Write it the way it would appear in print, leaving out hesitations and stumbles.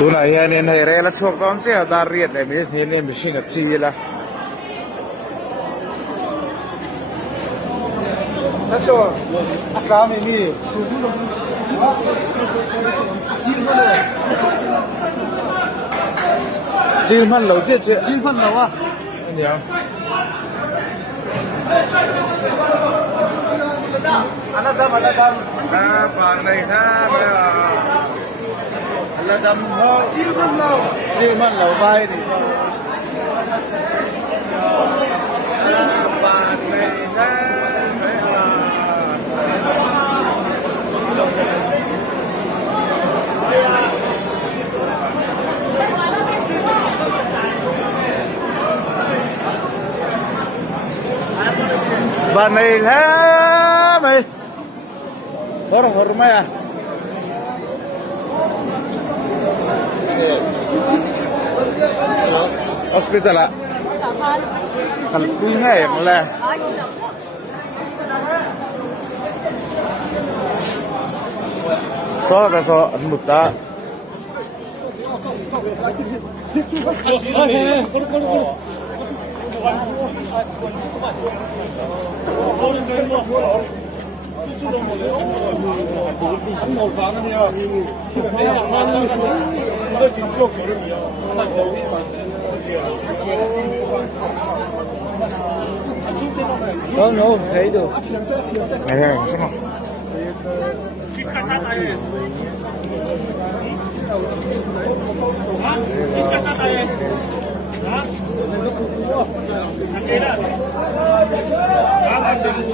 ตัวไหนเนี่ยในเรื่องละช่วงตอนเช้าดารีดเลยไม่ใช่เนี่ยไม่ใช่กับซีละถ้าช่วงอากาศไม่มีจีนพันเหลาเจ๊เจ๊จีนพันเหลาอ่ะเดี๋ยวอันนั้นดำฟังเลยนะอันนั้นดำเขาจีนพันเหลาไปดิฟังเลยนะฟังเลยนะไหมhormat ya hospital lah kalau punya yang lah so muda no, thấy được. Này này, xem nào. Kiska साथ आए? हाँ? अकेला? क्या बात है?